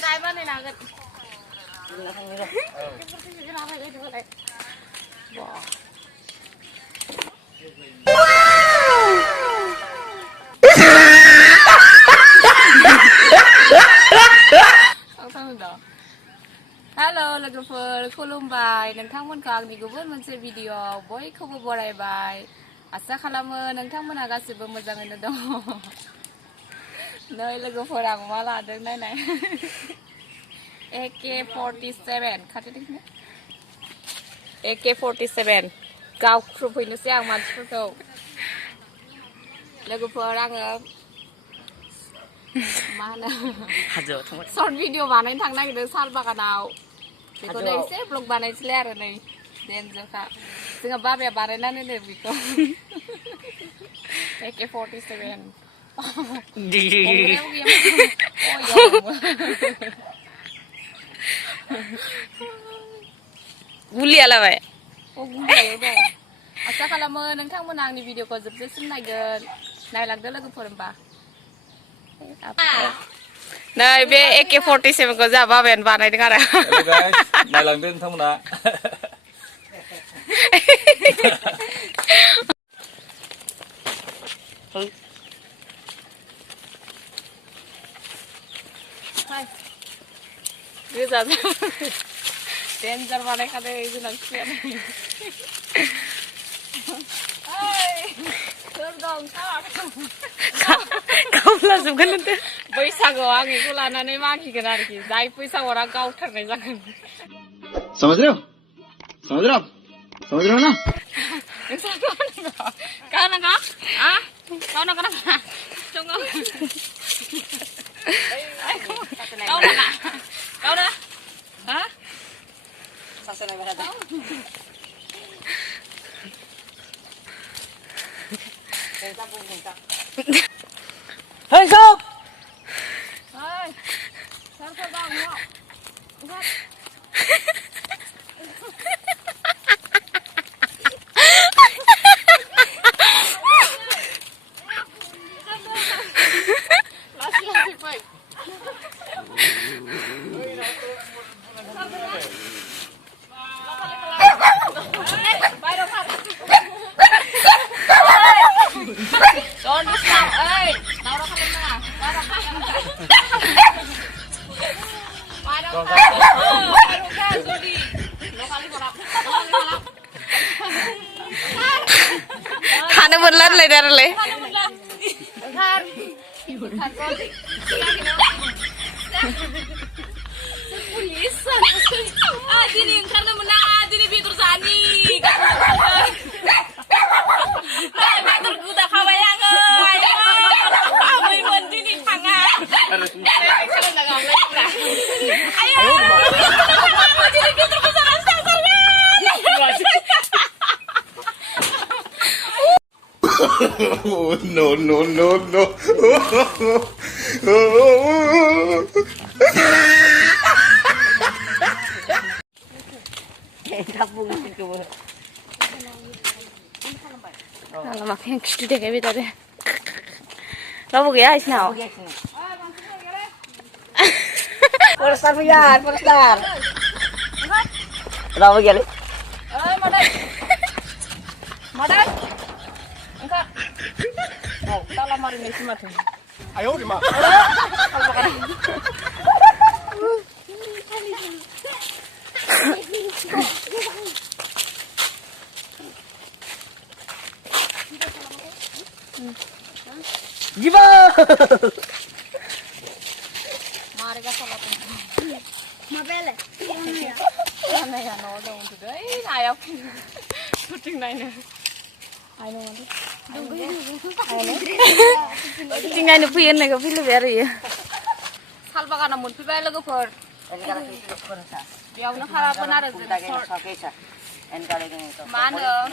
trai bắt này nào gần Halo, logofer खुलुमबाय नोंथांमोनखौ आंनि गुबुन मोनसे भिडिअ बयखौबो बरायबाय आसा खालामो नोंथांमोना गासिबो मोजाङैनो दङ नै लोगोफोर आं मा लादों नायनाय AK-47 खाथिदों AK-47 गावख्रुबहैनोसै आं मानसिफोरखौ लोगोफोर आङो मा होनो सर्ट भिडिअ बानायनो थांनो नागिरदों साल बागानाव बेखौनो एसे ब्लग बानायसैलाय आरो नै देनजोखा जोंहा बाबाया बानायनानै होनो बेखौ AK-47 गुलियालाबाय गुलियाव दं आसा खालामो नोंथांमोना आंनि भिडिअखौ जोबजासिम नायगोन नायलांदो लोगोफोर होमबा नै बे AK-47 खौ जोंहा बाबायानो बानायदों आरो नायलांदो नोंथांमोना गोजा देन्जार बानायखादों जोंना फिसायानो गावलाजोबगोन होनदो बैसागुआव आं बेखौ लानानै मागिगोन आरोखि जाय बैसागुआव गावथारनाय जागोन समझ रहे हो ना kau nak kau? Ah? Kau nak kenapa? Tunggu. Kau nak? Kau dah? Hah? Sasana berada. Hei Sop! Hei, siapa bang? Buat. Don't stop, ơi. Đâu đâu không nào. Đâu đâu không. Mai đâu. Mai đâu đi. Lo kali korap. खानो मोनलाय दारले Bentar. Bentar kok. Tulisan. Dini karena menang Dini Fitur Sani. Fitur kuda kabayang ơi. Mình muốn Dini thằng à. Ayo. Dini Fitur kuda kan sang-sang. no no no no alamak yang gede kayak gitu deh lo ya isnau Polestar punya, Polestar. Kenapa gini? Madai. Madai. Enggak. Oh, tak lama ini cuma tuh. ayo di mana Gimana? Mari ka salat. Mabele. Ano yan, no, dong today. Ayaw. Shooting na yun. I know. tinggal nih puyen nih kau pilih biar ya Salba ka namun pibay lago for. Yaw na harapan na rin. Mana?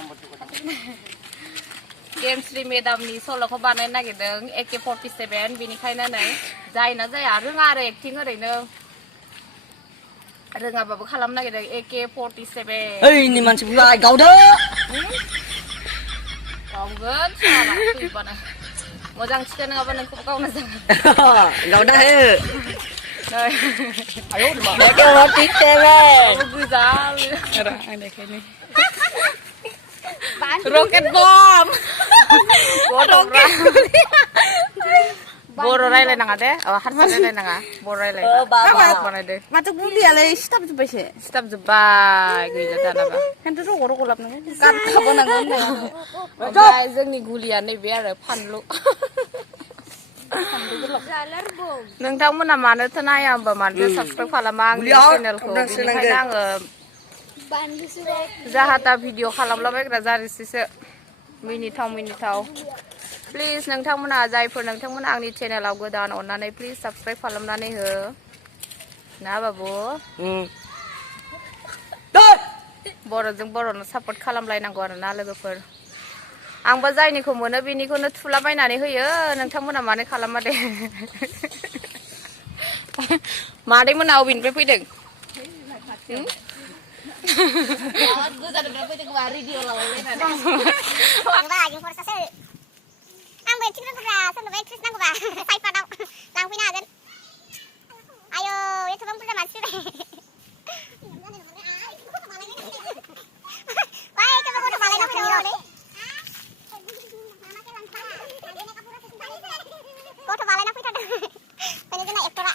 Games ri medam ni solo ko banay na gideng AK-47 binikay na Jay na jay rınga re acting oरैनो रोङाबाबो खालामनो नागिरदों AK-47 Hei, ini masih buka kau dah. गावगोन साला फैबानो मोजां थिखो नङाबा नोंखौबो गावनो जागोन Kau dah he. đây Ai ốt đi mà. Để kêu nó tí xe về. cứ giá Rồi, anh để cái này. rocket bomb Boro rai lai nanga deh. Oh, harus rai lai nanga. Boro rai lai. Bapak. Mana deh? Masuk budi ya le, stop coba sih. Stop jebai, gue jadi apa? Kan tuh goro golap nanga. cắt không có năng này dương đi guli anh ấy bé rồi phan lụ नोंथांमोना मानो थोनाय आंबो मानो subscribe खालामा आंनि चेनेलखौ बेनिखायनो आङो जाहाथा video खालामलाबायग्रा जारिसैसो मिनिथाव please नोंथांमोना जायफोर नोंथांमोना आंनि चेनेलाव गोदान अननानै प्लिज साबस्क्राइब खालामनानै हो ना बाबु बर'जों बर'नो सापर्ट खालामलायनांगौ आरोना लोगोफोर आंबो जायनिखौ मोनो बेनिखौनो थुलाबायनानै होयो नोंथांमोना मानो खालामा दे मादैमोना अबेनिफ्राय फैदों गोजाननिफ्राय फैदों बा रेडिअ लालायलायनानै आंबो एक्ट्रिस नांगौब्रा सोरनोबा एक्ट्रिस नांगौबा साइफादाव लांफैनो हागोन आयौ एथ'बां बुरजा मानसि गथ' बालायना फैथारदों बेनि जोंना एक्टरा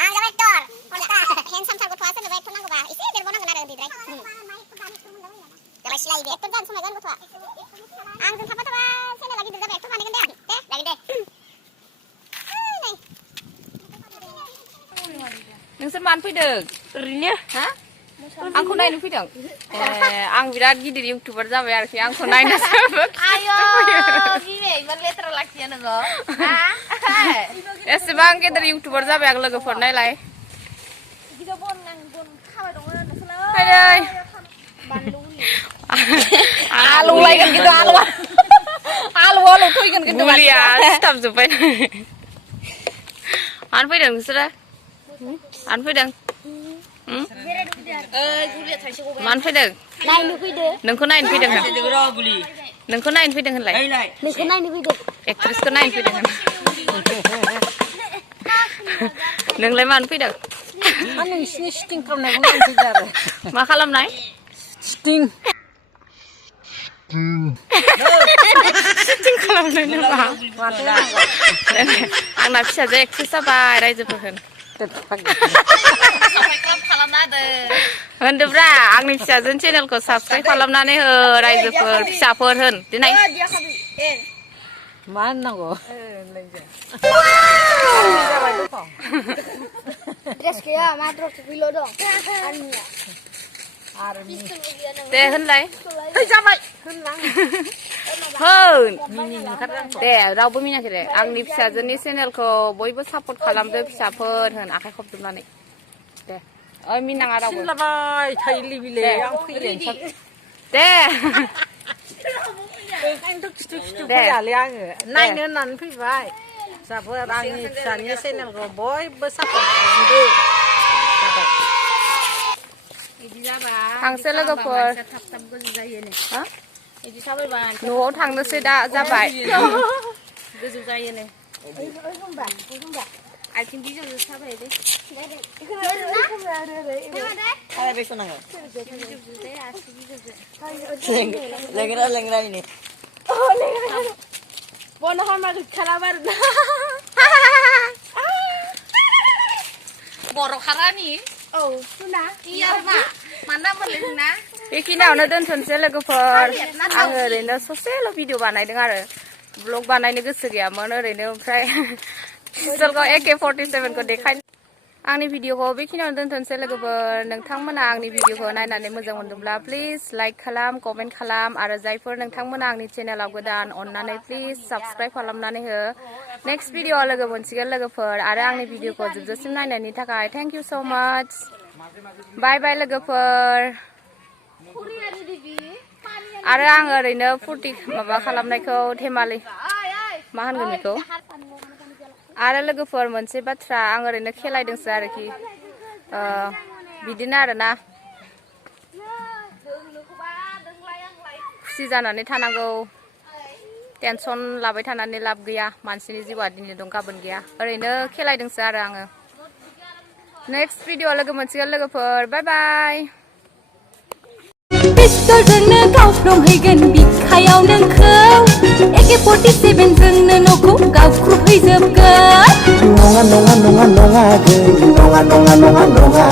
आं जाबाय एक्टर हेन्डसामथार गथ'आ सोरनोबा एक्टर नांगौबा एसे देरबावनांगोन आरो उन्दैद्राय जाबाय सिलाय बे एक्टर जानो समायगोन गथ'आ आंजों थाफा थाफा चेनेला गिदिर जाबाय एक्टर बानायगोन दे जागोन दे नोंसोर मानो फैदों ओरैनो हा आंखौ नायनो फैदों आं बिराद गिदिर इउटिउबार जाबाय आरोखि आंखौ नायनो आयौ बिनै इमान लेथ्रा लाखिया नोङो एसेबां गिदिर इउटिउबार जाबाय आं लोगोफोर नायलाय फैदै आलु लायगोन खिन्थु आलुआल' फैगोन खिन्थु मुलिया सिथाबजोब्बाय मानो फैदों नोंसोरो मानो फैदों मानो फैदों नायनो फैदो नोंखौ नायनो फैदों होन Buli. नोंखौ नायनो फैदों होनलाय नोंखौ नायनो फैदो एक्ट्रेसखौ नायनो फैदों होन नोंलाय मानो फैदों Mana sini sting खालामनायखौ नायनोसै आरो मा खालामनाय sting सिटिं खालामनाय नामा आंना फिसाजो एक्ट्रेस जाबाय रायजोफोर होन होनदोब्रा आंनि फिसाजोनि चेनेलखौ साबस्क्राइब खालामनानै हो रायजोफोर फिसाफोर होन दिनै मा होननांगौ ड्रेस गैया मात्र टुपिल' दं दे होनलाय जाबाय होन दे रावबो मिनाखै दे आंनि फिसाजोनि चेनेलखौ बयबो सापर्ट खालामदो फिसाफोर होन आखाइ खबजोबनानै दे ओइ मिनाङा रावबो लाबाय थायो बिले आं फैदों दे ओंखायनोथ' खिथु फैयालै आङो नायनो होननानै फैबाय फिसाफोर आंनि फिसानि चेनेलखौ बयबो सापर्ट खालामदो थांसै लोगोफोर न'आव थांनोसै दा जाबाय गोजौ जायो नो आथिं बिजौजों साबाय दे लेंग्रा ini बन हरमा खालाम आरो बर' खारानि औ सुना इया मा माना मोनलै नोंना बेखिनियावनो दोनथ'नोसै लोगोफोर आङो ओरैनो ससेल' भिडिअ बानायदों आरो ब्लग बानायनो गोसो गैयामोन ओरैनो ओमफ्राय पिस्तलखौ AK-47 खौ देखायनो आंनि भिडिअखौ बेखिनियावनो दोनथ'नोसै लोगोफोर नोंथांमोना आंनि भिडिअखौ नायनानै मोजां मोनदोंब्ला प्लिज लाइक खालाम कमेन्ट खालाम आरो जायफोर नोंथांमोना आंनि चेनेलाव गोदान अननानै प्लिज साबस्क्राइब खालामनानै हो नेक्स्ट भिडिअआव लोगो मोनसिगोन लोगोफोर आरो आंनि भिडिअखौ जोबजासिम नायनायनि थाखाय थेंक इउ सो माच बाय बाय लोगोफोर आरो आं ओरैनो फुर्ति माबा खालामनायखौ धेमालि मा होनगोन बेखौ आरो लोगोफोर मोनसे बाथ्रा आं ओरैनो खेलायदोंसो आरोखि बिदिनो आरोना खुसि जानानै थानांगौ टेनसन लाबाय थानानै लाब गैया मानसिनि जिउआ दिनै दं गाबोन गैया ओरैनो खेलायदोंसो आरो आङो नेक्स्ट भिडिअ लोगो मोनसिगोन लोगोफोर बाय बाय पिस्तलजोंनो गावफ्लंहैगोन बिखायाव नोंखौ AK-47 जोंनो न'खौ गावख्रुबहैजोबगोन नङा